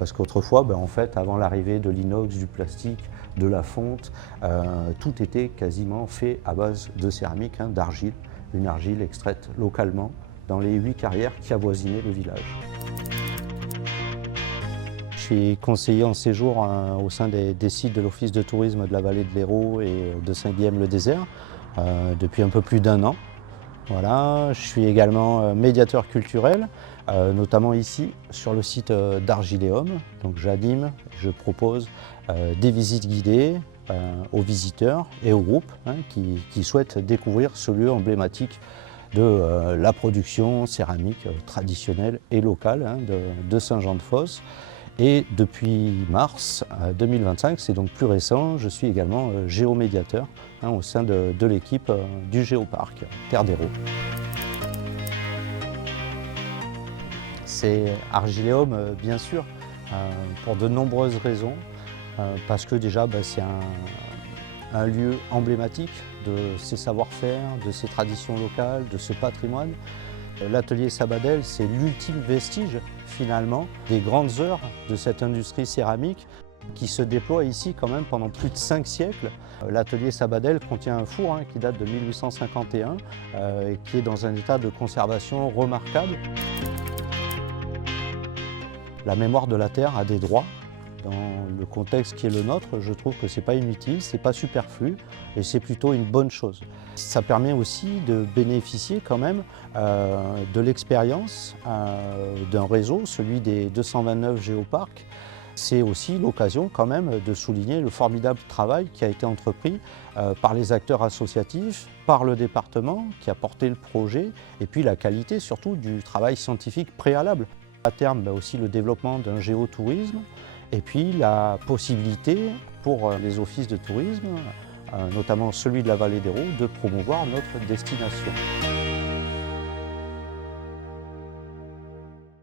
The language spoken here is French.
Parce qu'autrefois, en fait, avant l'arrivée de l'inox, du plastique, de la fonte, tout était quasiment fait à base de céramique, d'argile, une argile extraite localement dans les 8 carrières qui avoisinaient le village. Je suis conseiller en séjour au sein des sites de l'Office de tourisme de la vallée de l'Hérault et de Saint-Guilhem-le-Désert depuis un peu plus d'1 an. Voilà. Je suis également médiateur culturel, notamment ici sur le site d'Argiléum. Donc j'anime, je propose des visites guidées aux visiteurs et aux groupes qui souhaitent découvrir ce lieu emblématique de la production céramique traditionnelle et locale de Saint-Jean-de-Fosse. Et depuis mars 2025, c'est donc plus récent, je suis également géomédiateur au sein de l'équipe du Géoparc Terre d'Hérault. C'est Argiléum, bien sûr, pour de nombreuses raisons, parce que déjà c'est un lieu emblématique de ses savoir-faire, de ses traditions locales, de ce patrimoine. L'atelier Sabadell, c'est l'ultime vestige finalement des grandes heures de cette industrie céramique qui se déploie ici quand même pendant plus de 5 siècles. L'atelier Sabadell contient un four qui date de 1851 et qui est dans un état de conservation remarquable. La mémoire de la terre a des droits. Dans le contexte qui est le nôtre, je trouve que ce n'est pas inutile, ce n'est pas superflu et c'est plutôt une bonne chose. Ça permet aussi de bénéficier quand même de l'expérience d'un réseau, celui des 229 géoparcs. C'est aussi l'occasion quand même de souligner le formidable travail qui a été entrepris par les acteurs associatifs, par le département qui a porté le projet et puis la qualité surtout du travail scientifique préalable. À terme, aussi le développement d'un géotourisme et puis la possibilité pour les offices de tourisme, notamment celui de la vallée d'Hérault, de promouvoir notre destination.